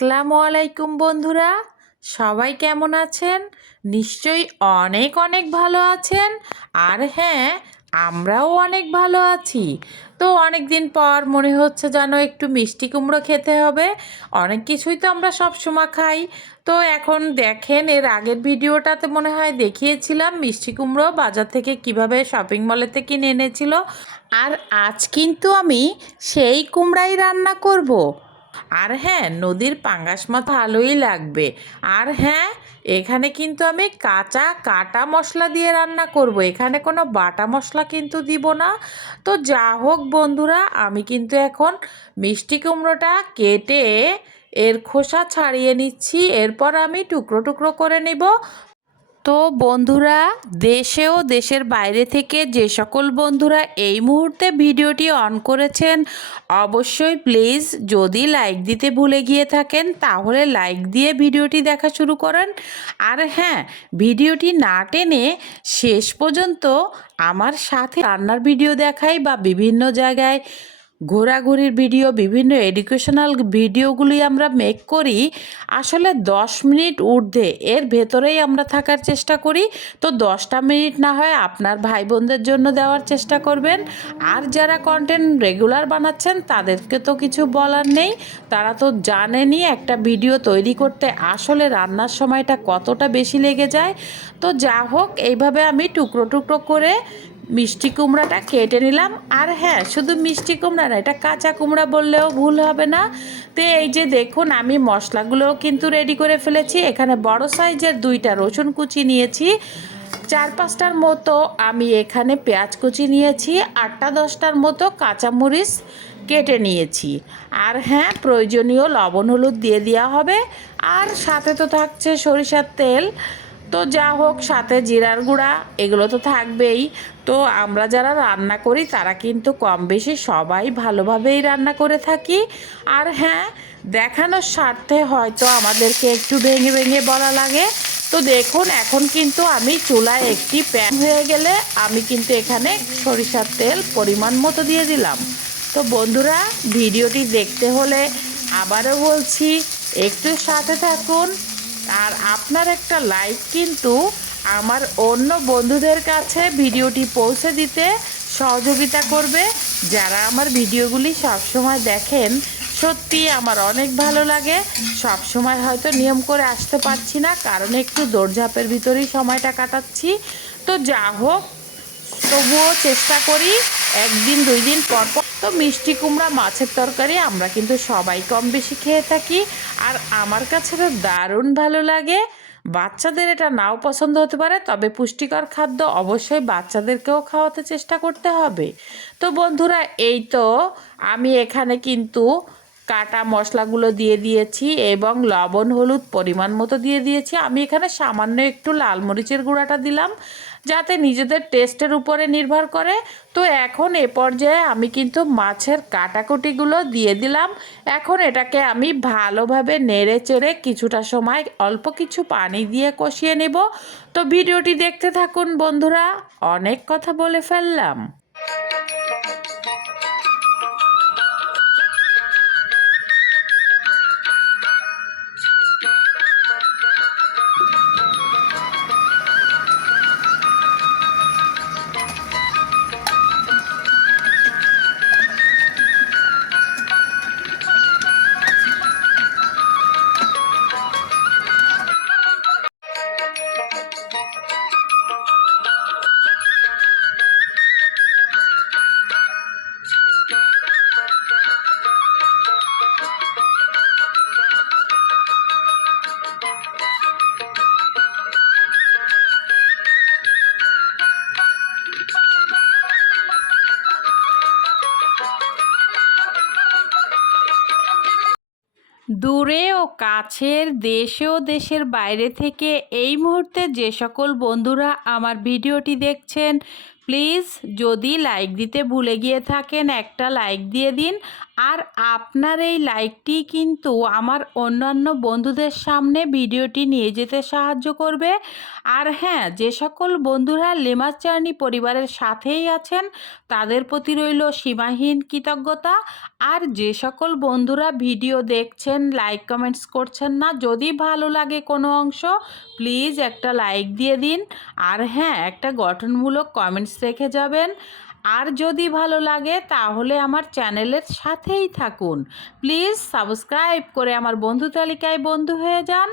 আসসালামু আলাইকুম বন্ধুরা, সবাই কেমন আছেন? নিশ্চয়ই অনেক অনেক ভালো আছেন। আর হ্যাঁ, আমরাও অনেক ভালো আছি। তো অনেক দিন পর মনে হচ্ছে যেন একটু মিষ্টি কুমড়ো খেতে হবে। অনেক কিছুই তো আমরা সব সময় খাই। তো এখন দেখেন, এর আগের ভিডিওটাতে মনে হয় দেখিয়েছিলাম মিষ্টি কুমড়ো বাজার থেকে কিভাবে শপিং মলেতে কিনে এনেছিল। আর আজ কিন্তু আমি সেই কুমড়াই রান্না করব। আর হ্যাঁ, নদীর পাঙ্গাস মাছ ভালোই লাগবে। আর হ্যাঁ, এখানে কিন্তু আমি কাঁচা কাটা মশলা দিয়ে রান্না করব, এখানে কোনো বাটা মশলা কিন্তু দিব না। তো যা হোক বন্ধুরা, আমি কিন্তু এখন মিষ্টি কুমড়োটা কেটে এর খোসা ছাড়িয়ে নিচ্ছি, এরপর আমি টুকরো টুকরো করে নিব। তো বন্ধুরা, দেশে ও দেশের বাইরে থেকে যে সকল বন্ধুরা এই মুহূর্তে ভিডিওটি অন করেছেন, অবশ্যই প্লিজ যদি লাইক দিতে ভুলে গিয়ে থাকেন তাহলে লাইক দিয়ে ভিডিওটি দেখা শুরু করেন। আর হ্যাঁ, ভিডিওটি না টেনে শেষ পর্যন্ত আমার সাথে রান্নার ভিডিও দেখাই বা বিভিন্ন জায়গায় ঘোরাঘুরির ভিডিও, বিভিন্ন এডুকেশনাল ভিডিওগুলি আমরা মেক করি। আসলে 10 মিনিট ঊর্ধ্বে এর ভেতরেই আমরা থাকার চেষ্টা করি। তো 10টা মিনিট না হয় আপনার ভাই বোনদের জন্য দেওয়ার চেষ্টা করবেন। আর যারা কন্টেন্ট রেগুলার বানাচ্ছেন তাদেরকে তো কিছু বলার নেই, তারা তো জানেনই একটা ভিডিও তৈরি করতে আসলে রান্নার সময়টা কতটা বেশি লেগে যায়। তো যা হোক, এইভাবে আমি টুকরো টুকরো করে মিষ্টি কুমড়াটা কেটে নিলাম। আর হ্যাঁ, শুধু মিষ্টি কুমড়া না, এটা কাঁচা কুমড়া বললেও ভুল হবে না। তো এই যে দেখুন, আমি মশলাগুলোও কিন্তু রেডি করে ফেলেছি। এখানে বড় সাইজের 2টা রসুন কুচি নিয়েছি, 4-5টার মতো আমি এখানে পেঁয়াজ কুচি নিয়েছি, 8টা-10টার মতো কাঁচামরিচ কেটে নিয়েছি। আর হ্যাঁ, প্রয়োজনীয় লবণ হলুদ দিয়ে দেওয়া হবে। আর সাথে তো থাকছে সরিষার তেল। তো যা হোক, সাথে জিরার গুঁড়া এগুলো তো থাকবেই। তো আমরা যারা রান্না করি তারা কিন্তু কম বেশি সবাই ভালোভাবেই রান্না করে থাকি। আর হ্যাঁ, দেখানোর স্বার্থে হয়তো আমাদেরকে একটু ভেঙে ভেঙে বলা লাগে। তো দেখুন, এখন কিন্তু আমি চুলায় একটি প্যান হয়ে গেলে আমি কিন্তু এখানে সরিষার তেল পরিমাণ মতো দিয়ে দিলাম। তো বন্ধুরা, ভিডিওটি দেখতে হলে আবারও বলছি, একটু সাথে থাকুন। আর আপনার একটা লাইক কিন্তু আমার অন্য বন্ধুদের কাছে ভিডিওটি পৌঁছে দিতে সহযোগিতা করবে। যারা আমার ভিডিওগুলি সবসময় দেখেন, সত্যি আমার অনেক ভালো লাগে। সব সময় হয়তো নিয়ম করে আসতে পারছি না, কারণ একটু দৌড়ঝাঁপের ভিতরেই সময়টা কাটাচ্ছি। তো যা হোক, তবুও চেষ্টা করি একদিন 2 দিন পর পর। তো মিষ্টি কুমড়া মাছের তরকারি আমরা কিন্তু সবাই কম বেশি খেয়ে থাকি, আর আমার কাছে তো দারুণ ভালো লাগে। বাচ্চাদের এটা নাও পছন্দ হতে পারে, তবে পুষ্টিকর খাদ্য অবশ্যই বাচ্চাদেরকেও খাওয়াতে চেষ্টা করতে হবে। তো বন্ধুরা, এই তো আমি এখানে কিন্তু কাটা মশলাগুলো দিয়ে দিয়েছি এবং লবণ হলুদ পরিমাণ মতো দিয়ে দিয়েছি। আমি এখানে সামান্য একটু লাল মরিচের গুঁড়াটা দিলাম, যাতে নিজেদের টেস্টের উপরে নির্ভর করে। তো এখন এ পর্যায়ে আমি কিন্তু মাছের কাটাকুটিগুলো দিয়ে দিলাম। এখন এটাকে আমি ভালোভাবে নেড়ে চেড়ে কিছুটা সময় অল্প কিছু পানি দিয়ে কষিয়ে নেব। তো ভিডিওটি দেখতে থাকুন বন্ধুরা, অনেক কথা বলে ফেললাম। দূরে ও কাছের, দেশে ও দেশের বাইরে থেকে এই মুহূর্তে যে সকল বন্ধুরা আমার ভিডিওটি দেখছেন, প্লিজ যদি লাইক দিতে ভুলে গিয়ে থাকেন একটা লাইক দিয়ে দিন। আর আপনার এই লাইকটি কিন্তু আমার অন্যান্য বন্ধুদের সামনে ভিডিওটি নিয়ে যেতে সাহায্য করবে। আর হ্যাঁ, যে সকল বন্ধুরা লেমাস জার্নি পরিবারের সাথেই আছেন তাদের প্রতি রইল সীমাহীন কৃতজ্ঞতা। আর যে সকল বন্ধুরা ভিডিও দেখছেন লাইক কমেন্টস করছেন না, যদি ভালো লাগে কোনো অংশ প্লিজ একটা লাইক দিয়ে দিন। আর হ্যাঁ, একটা গঠনমূলক কমেন্টস রেখে যাবেন। আর যদি ভালো লাগে তাহলে আমার চ্যানেলের সাথেই থাকুন। প্লিজ সাবস্ক্রাইব করে আমার বন্ধু তালিকায় বন্ধু হয়ে যান।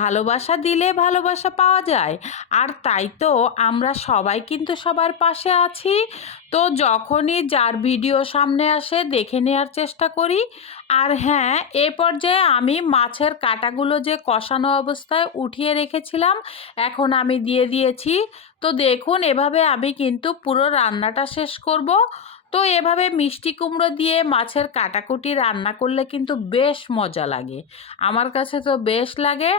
ভালোবাসা দিলে ভালোবাসা পাওয়া যায়, আর তাই তো আমরা সবাই কিন্তু সবার পাশে আছি। তো যখনই যার ভিডিও সামনে আসে দেখে নেওয়ার চেষ্টা করি। আর হ্যাঁ, এ পর্যায়ে আমি মাছের কাঁটাগুলো যে কষানো অবস্থায় উঠিয়ে রেখেছিলাম এখন আমি দিয়ে দিয়েছি। তো দেখুন, এভাবে আমি কিন্তু পুরো রান্নাটা শেষ করব। তো এভাবে মিষ্টি কুমড়ো দিয়ে মাছের কাটাকুটি রান্না করলে কিন্তু বেশ মজা লাগে, আমার কাছে তো বেশ লাগে।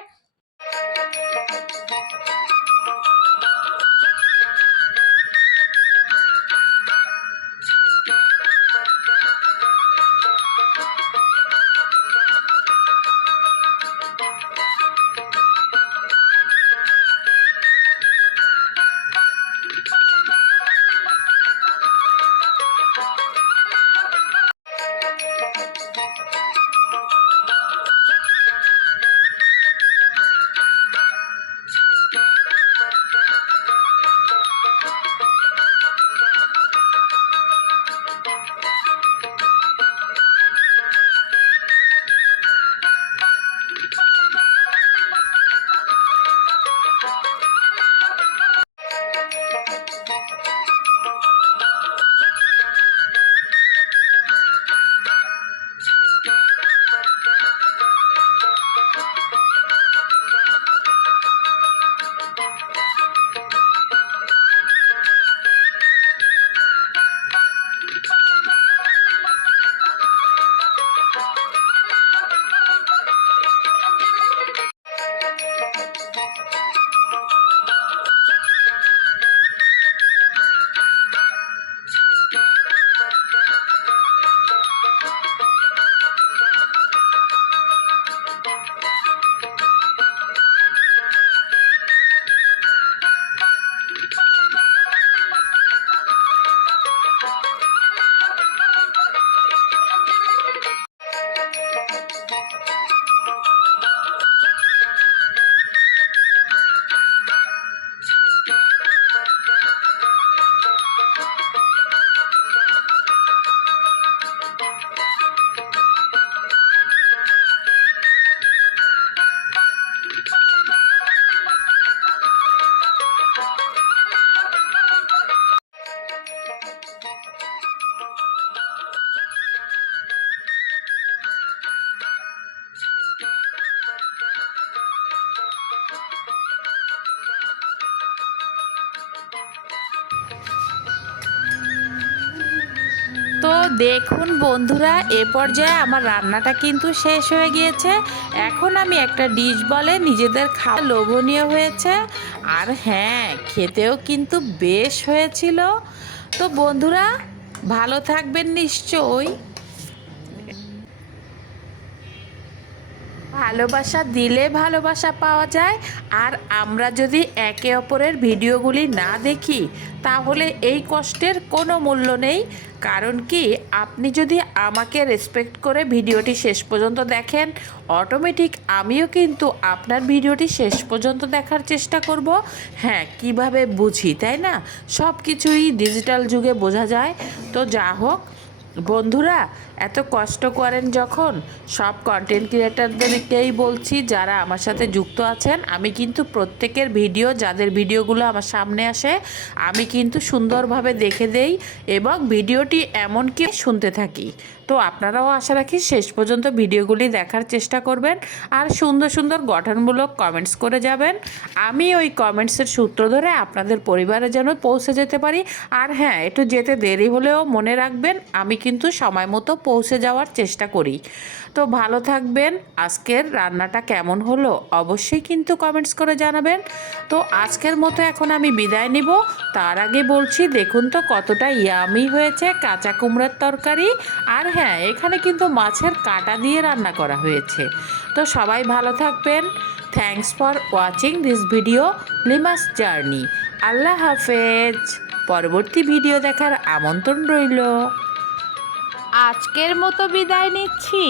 তো দেখুন বন্ধুরা, এ পর্যায়ে আমার রান্নাটা কিন্তু শেষ হয়ে গিয়েছে। এখন আমি একটা ডিশ বলে নিজেদের খাওয়া লোভনীয় হয়েছে। আর হ্যাঁ, খেতেও কিন্তু বেশ হয়েছিল। তো বন্ধুরা ভালো থাকবেন নিশ্চয়ই। ভালোবাসা দিলে ভালোবাসা পাওয়া যায়। আর আমরা যদি একে অপরের ভিডিওগুলি না দেখি তাহলে এই কষ্টের কোনো মূল্য নেই। কারণ কি, আপনি যদি আমাকে রেসপেক্ট করে ভিডিওটি শেষ পর্যন্ত দেখেন অটোমেটিক আমিও কিন্তু আপনার ভিডিওটি শেষ পর্যন্ত দেখার চেষ্টা করব। হ্যাঁ, কিভাবে বুঝি তাই না, সব কিছুই ডিজিটাল যুগে বোঝা যায়। তো যা হোক বন্ধুরা, এত কষ্ট করেন যখন, সব কন্টেন্ট ক্রিয়েটারদেরকেই বলছি যারা আমার সাথে যুক্ত আছেন, আমি কিন্তু প্রত্যেকের ভিডিও, যাদের ভিডিওগুলো আমার সামনে আসে আমি কিন্তু সুন্দরভাবে দেখে দেই এবং ভিডিওটি এমনকি শুনতে থাকি। তো আপনারাও আশা রাখি শেষ পর্যন্ত ভিডিওগুলি দেখার চেষ্টা করবেন আর সুন্দর সুন্দর গঠনমূলক কমেন্টস করে যাবেন। আমি ওই কমেন্টসের সূত্র ধরে আপনাদের পরিবারে যেন পৌঁছে যেতে পারি। আর হ্যাঁ, একটু যেতে দেরি হলেও মনে রাখবেন আমি কিন্তু সময় মতো পৌঁছে যাওয়ার চেষ্টা করি। তো ভালো থাকবেন। আজকের রান্নাটা কেমন হলো অবশ্যই কিন্তু কমেন্টস করে জানাবেন। তো আজকের মতো এখন আমি বিদায় নিব। তার আগে বলছি, দেখুন তো কতটা ইয়ামি হয়েছে কাঁচা কুমড়ার তরকারি। আর হ্যাঁ, এখানে কিন্তু মাছের কাঁটা দিয়ে রান্না করা হয়েছে। তো সবাই ভালো থাকবেন। Thanks for watching this video Lima's journey. আল্লাহ হাফেজ। পরবর্তী ভিডিও দেখার আমন্ত্রণ রইল। আজকের মতো বিদায় নিচ্ছি।